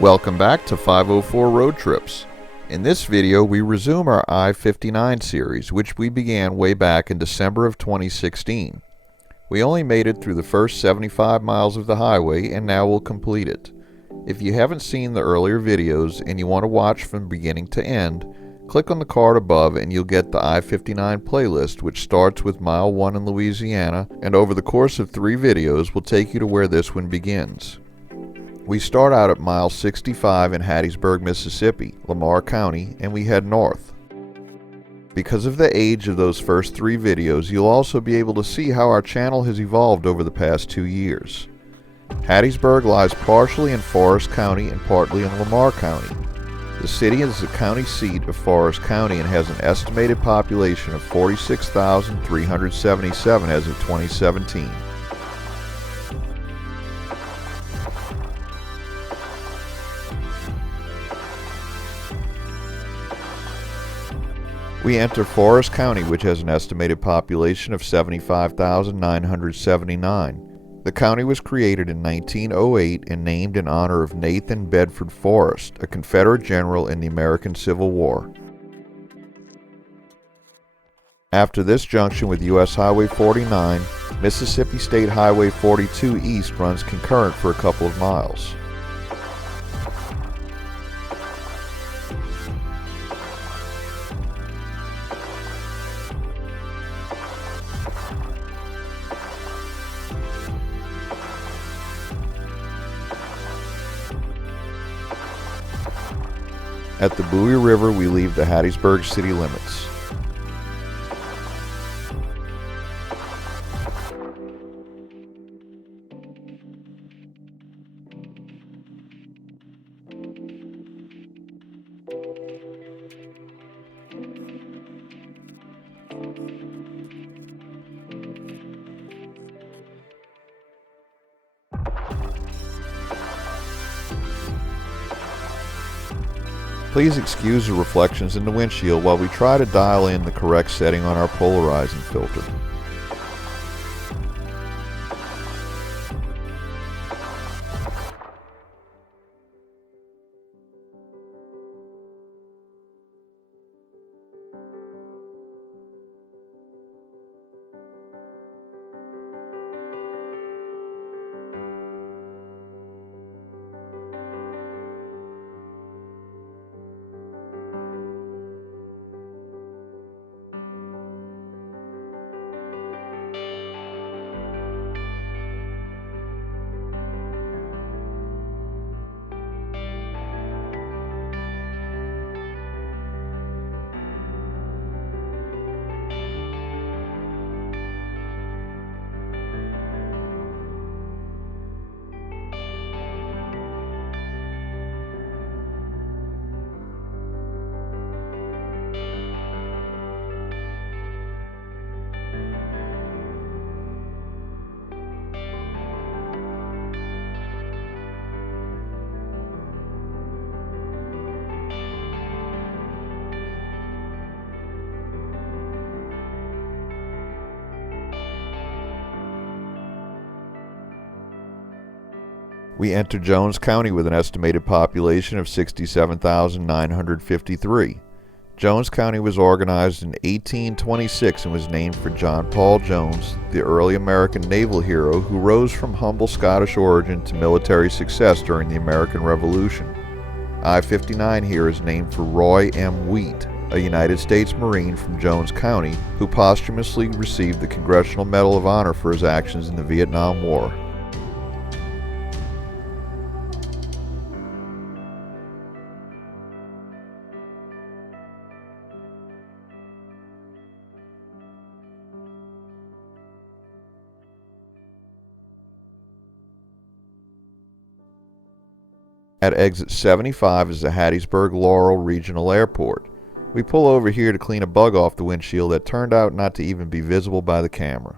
Welcome back to 504 Road Trips. In this video, we resume our I-59 series, which we began way back in December of 2016. We only made it through the first 75 miles of the highway, and now we'll complete it. If you haven't seen the earlier videos and you want to watch from beginning to end, click on the card above and you'll get the I-59 playlist, which starts with mile 1 in Louisiana, and over the course of 3 videos will take you to where this one begins. We start out at mile 65 in Hattiesburg, Mississippi, Lamar County, and we head north. Because of the age of those first 3 videos, you'll also be able to see how our channel has evolved over the past 2 years. Hattiesburg lies partially in Forrest County and partly in Lamar County. The city is the county seat of Forrest County and has an estimated population of 46,377 as of 2017. We enter Forrest County, which has an estimated population of 75,979. The county was created in 1908 and named in honor of Nathan Bedford Forrest, a Confederate general in the American Civil War. After this junction with U.S. Highway 49, Mississippi State Highway 42 East runs concurrent for a couple of miles. At the Bowie River, we leave the Hattiesburg city limits. Please excuse the reflections in the windshield while we try to dial in the correct setting on our polarizing filter. We enter Jones County with an estimated population of 67,953. Jones County was organized in 1826 and was named for John Paul Jones, the early American naval hero who rose from humble Scottish origin to military success during the American Revolution. I-59 here is named for Roy M. Wheat, a United States Marine from Jones County who posthumously received the Congressional Medal of Honor for his actions in the Vietnam War. At exit 75 is the Hattiesburg-Laurel Regional Airport. We pull over here to clean a bug off the windshield that turned out not to even be visible by the camera.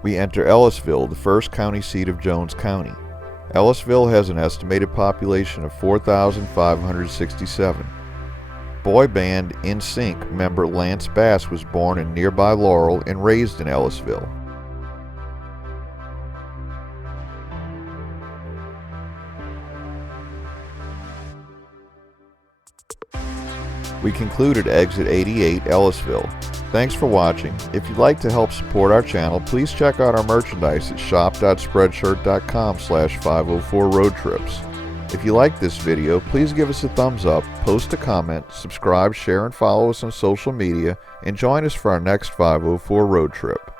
We enter Ellisville, the first county seat of Jones County. Ellisville has an estimated population of 4,567. Boy band NSYNC member Lance Bass was born in nearby Laurel and raised in Ellisville. We concluded exit 88, Ellisville. Thanks for watching. If you'd like to help support our channel, please check out our merchandise at shop.spreadshirt.com/504roadtrips. If you like this video, please give us a thumbs up, post a comment, subscribe, share, and follow us on social media, and join us for our next 504 road trip.